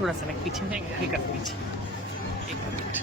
थोड़ा सा पीछे जाएंगे, हल्का सा पीछे। एक मिनट।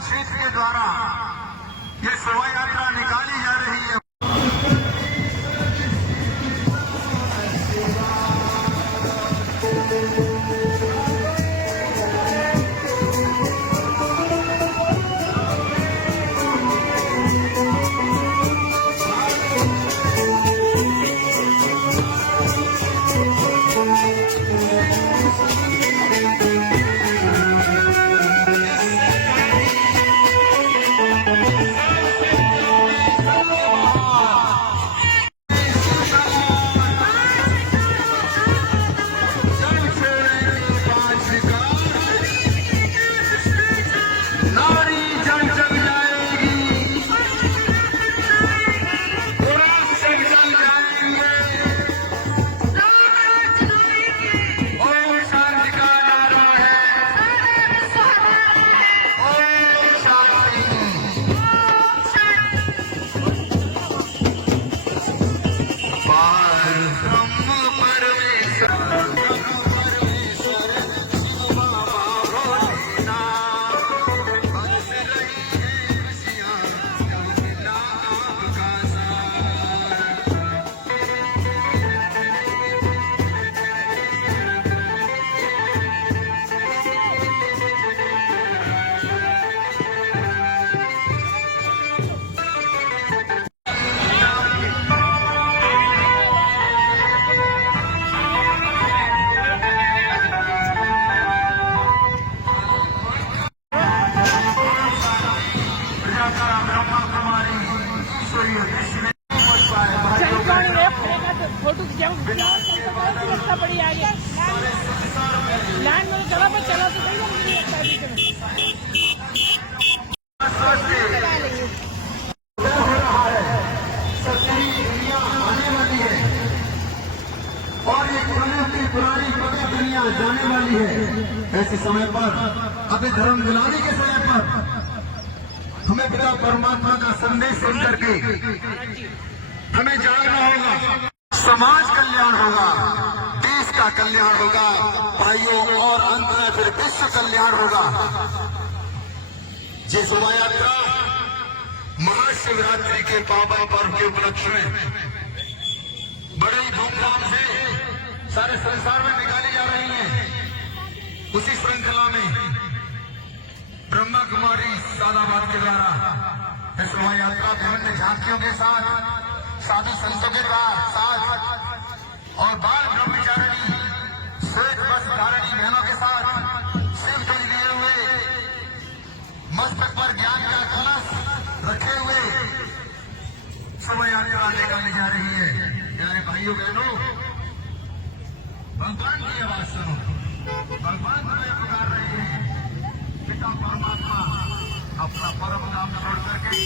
क्षेत्र के द्वारा ये शोभा यात्रा निकाली जा रही है। फोटो रास्ता पड़ी आगे लाइन में चला पर चला तो सही मुझे लगता है और ये पुरानी दुनिया जाने वाली है। ऐसे समय पर अपने धर्म दिलाने के समय पर हमें पिता परमात्मा का संदेश सुन करके हमें जागना होगा। समाज कल्याण होगा, देश का कल्याण होगा भाइयों, और अंत में फिर विश्व कल्याण होगा। ये शोभा यात्रा महाशिवरात्रि के पावन पर्व के उपलक्ष्य में बड़े ही धूमधाम से सारे संसार में निकाली जा रही है। उसी श्रृंखला में ब्रह्मा कुमारी सादाबाद के द्वारा इस शोभा यात्रा विभिन्न झांकियों के साथ साधु संतों के साथ और बाल ब्रह्मचारिणी श्वेत वस्त्र धारणी बहनों के साथ शिव ध्वज लिए हुए मस्तक पर ज्ञान का कलश रखे हुए शोभा यात्रा निकाली जा रही है। प्यारे भाइयों बहनों, भगवान की आवाज सुनो, भगवान तुम्हें पुकार रहे हैं। पिता परमात्मा अपना परम नाम छोड़ करके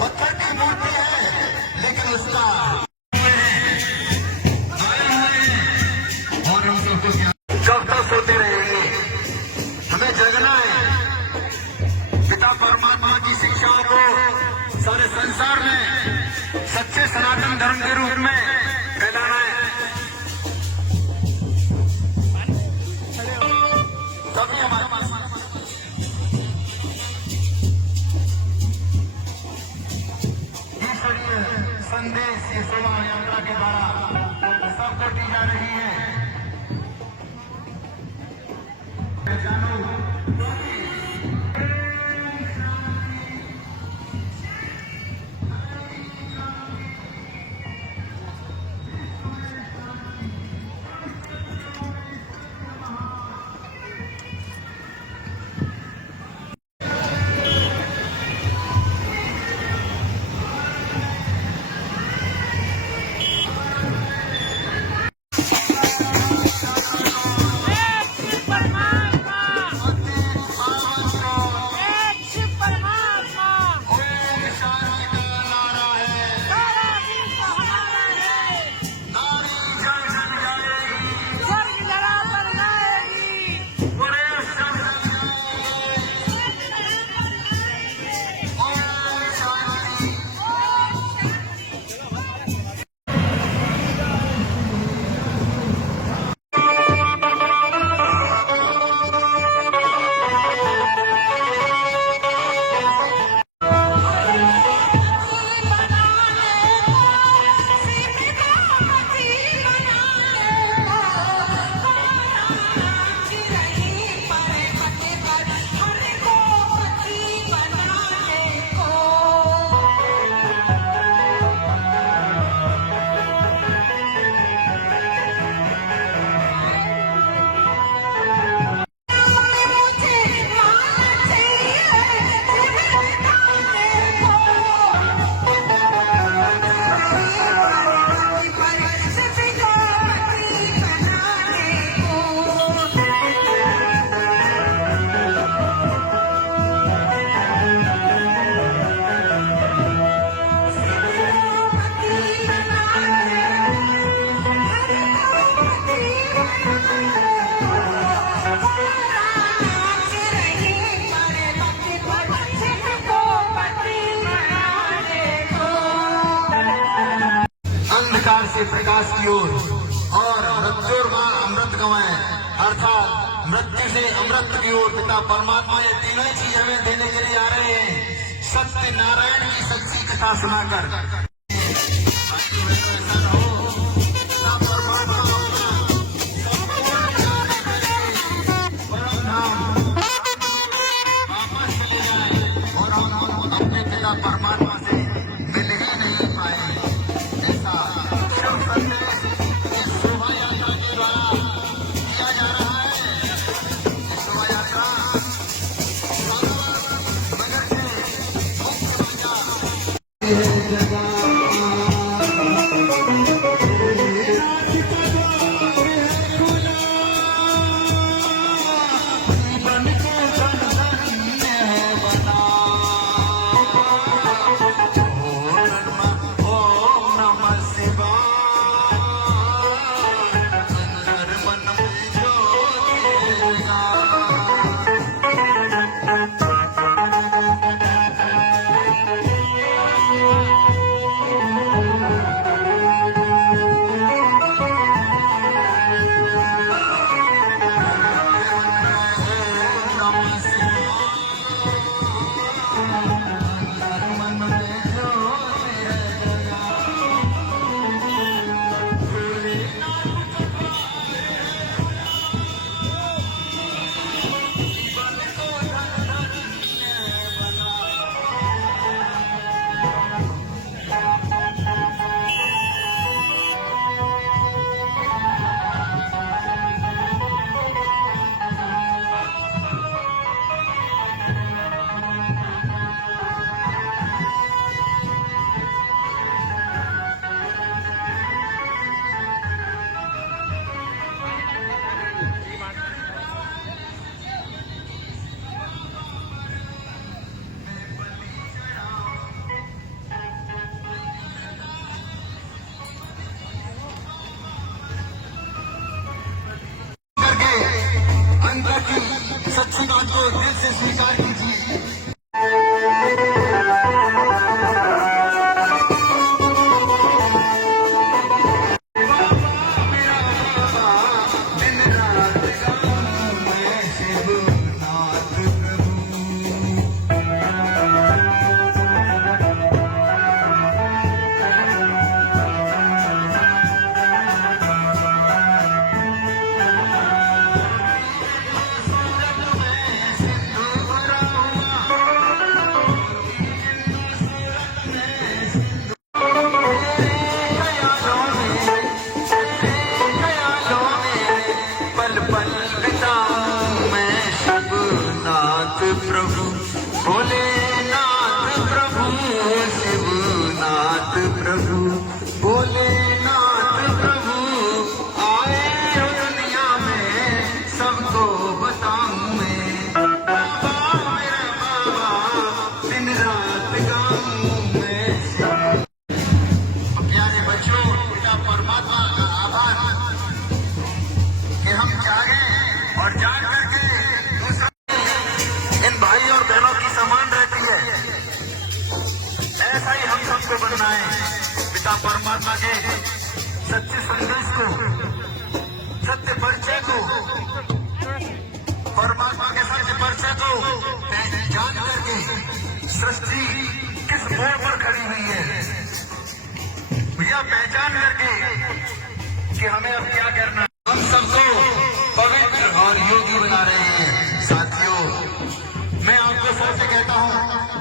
पत्थर की मूर्ति है, लेकिन उसका और हम सबको जब तक सोते रहेंगे। हमें जगना है, पिता परमात्मा की शिक्षाओं को सारे संसार में सच्चे सनातन धर्म के रूप में फैलाना है। तभी हमारे पास संदेश ये शोभा यात्रा के द्वारा सबको दी जा रही है। अंधकार से प्रकाश की ओर और मृत्युर्मान अमृत गवाएं, अर्थात मृत्यु से अमृत की ओर पिता परमात्मा ये तीनों ही चीज हमें देने के लिए आ रहे हैं, सत्य नारायण की सच्ची कथा सुनाकर। परमात्मा से मिल ही नहीं पाए, ऐसा शिव संदेश इस शोभा यात्रा के द्वारा किया जा रहा है। शोभा यात्रा नगर से मुख्य जगह सच्ची बात को दिल से स्वीकार कीजिए। प्रभु भोलेनाथ प्रभु शिवनाथ प्रभु भोलेनाथ प्रभु आए हो दुनिया में सबको बताऊं मैं। बाबा मेरा बाबा दिन रात गाऊं मैं। प्यारे बच्चों, पिता परमात्मा का आभार कि हम जागे और जाग करके इन भाई और बहनों की समान रहती है, ऐसा ही हम सबको बनना है। पिता परमात्मा के सच्चे संदेश को, सत्य परिचय को, परमात्मा के सच्चे परिचय को जान करके सृष्टि किस मोड़ पर खड़ी हुई है यह पहचान करके कि हमें अब क्या करना, हम सबको पवित्र और योगी बना रहे हैं। साथियों, मैं आपको सच कहता हूँ,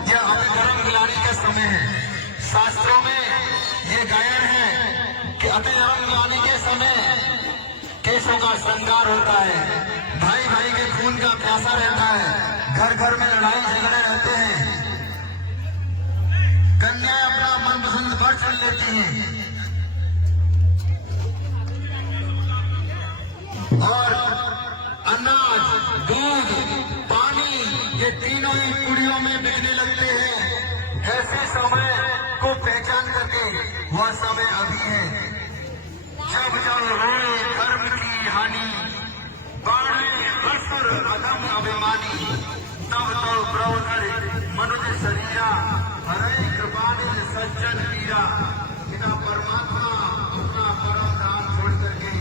यह अभी धर्म गिलानी का समय है। शास्त्रों में ये गायन है कि अभी धर्म गिलानी के समय केशों का श्रृंगार होता है, भाई भाई के खून का प्यासा रहता है, घर घर में लड़ाई झगड़े रहते हैं, कन्याएं अपना मनपसंद वर चुन लेती हैं और अनाज, दूध, पानी ये तीनों ही कुड़ियों में बिकने लगते हैं। ऐसे समय को पहचान करके वह समय अभी है जब जब रोए धर्म की हानि, बाढ़े असुर अधम अभिमानी, तब तब प्रवधर मनुष्य शरीरा, हरे कृपानिध सज्जन वीरा। पिता परमात्मा अपना परम धाम छोड़ करके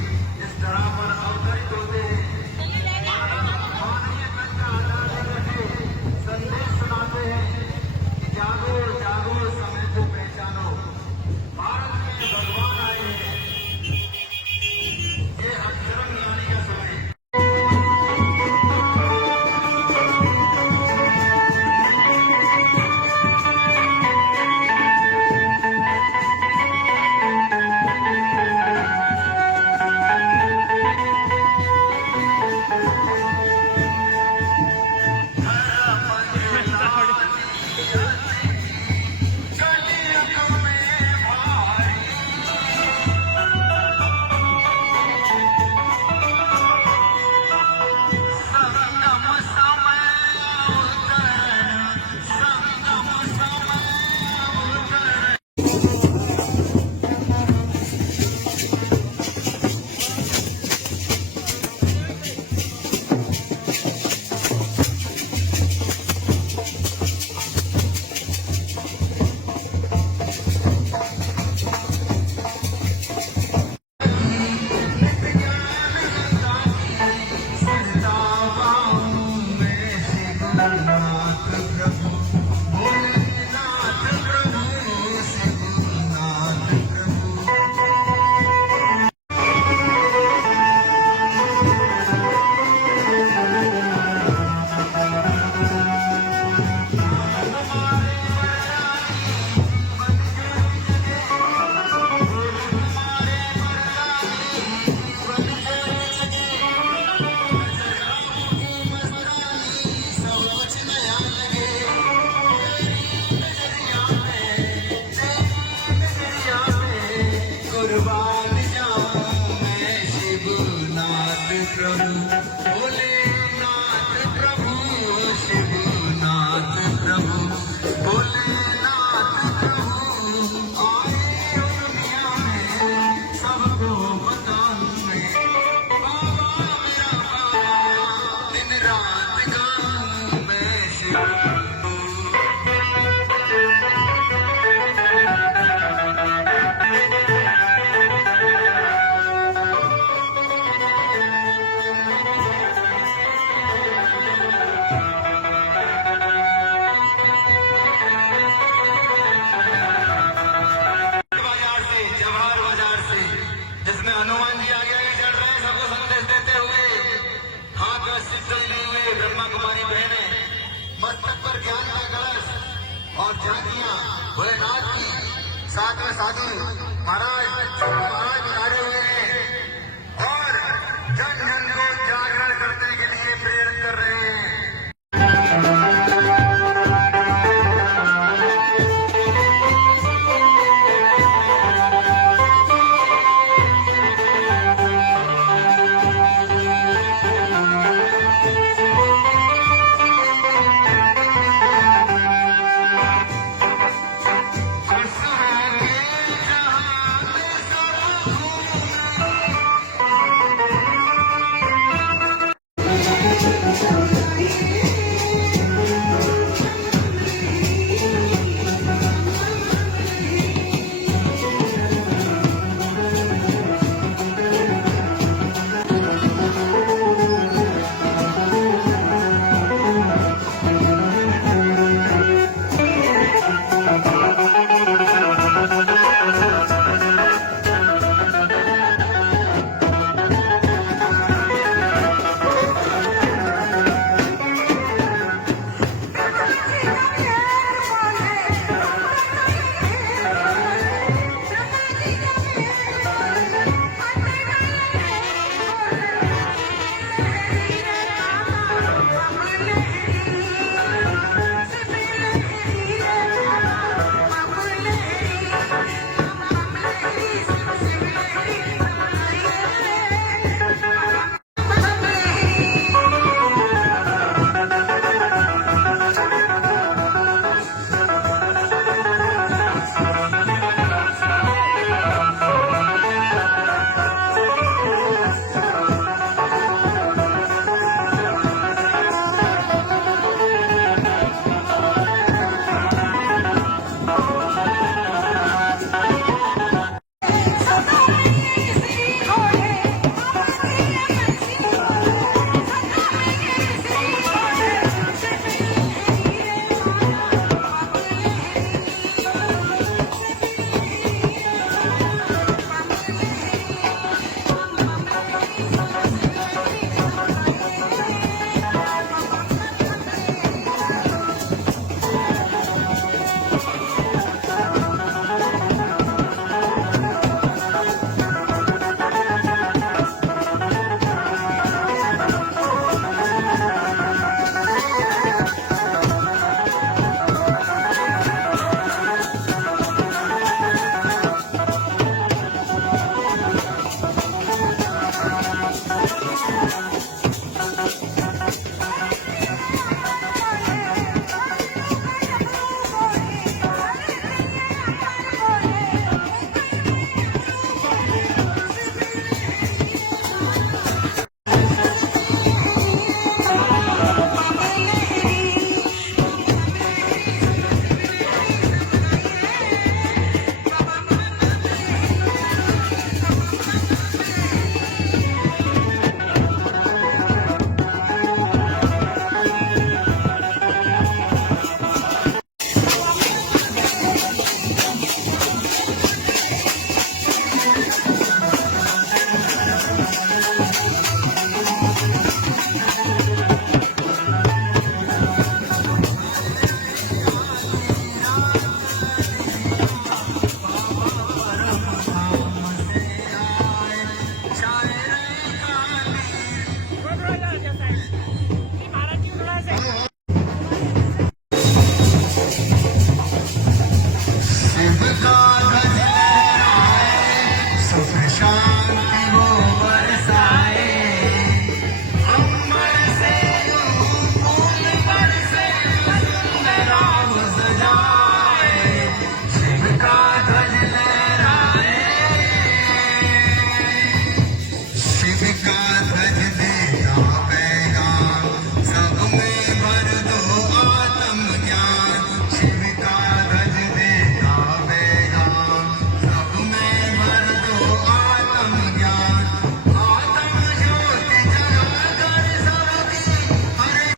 इस धरा पर अवतरित होते हैं। प्रभु भोलेनाथ प्रभु शिवनाथ प्रभु भोलेनाथ प्रभु आए दुनिया में सबको बताऊंगे बाबा मेरा बाबा दिन रात गाऊं मैं शिव जिसमें हनुमान जी आगे आगे चढ़ रहे हैं सबको संदेश देते हुए हाथ में सिद्धल लिए हुए ब्रह्मा कुमारी बहने मस्तक पर ज्ञान का कलश और झांकियां भोलेनाथ की साथ में साधु महाराज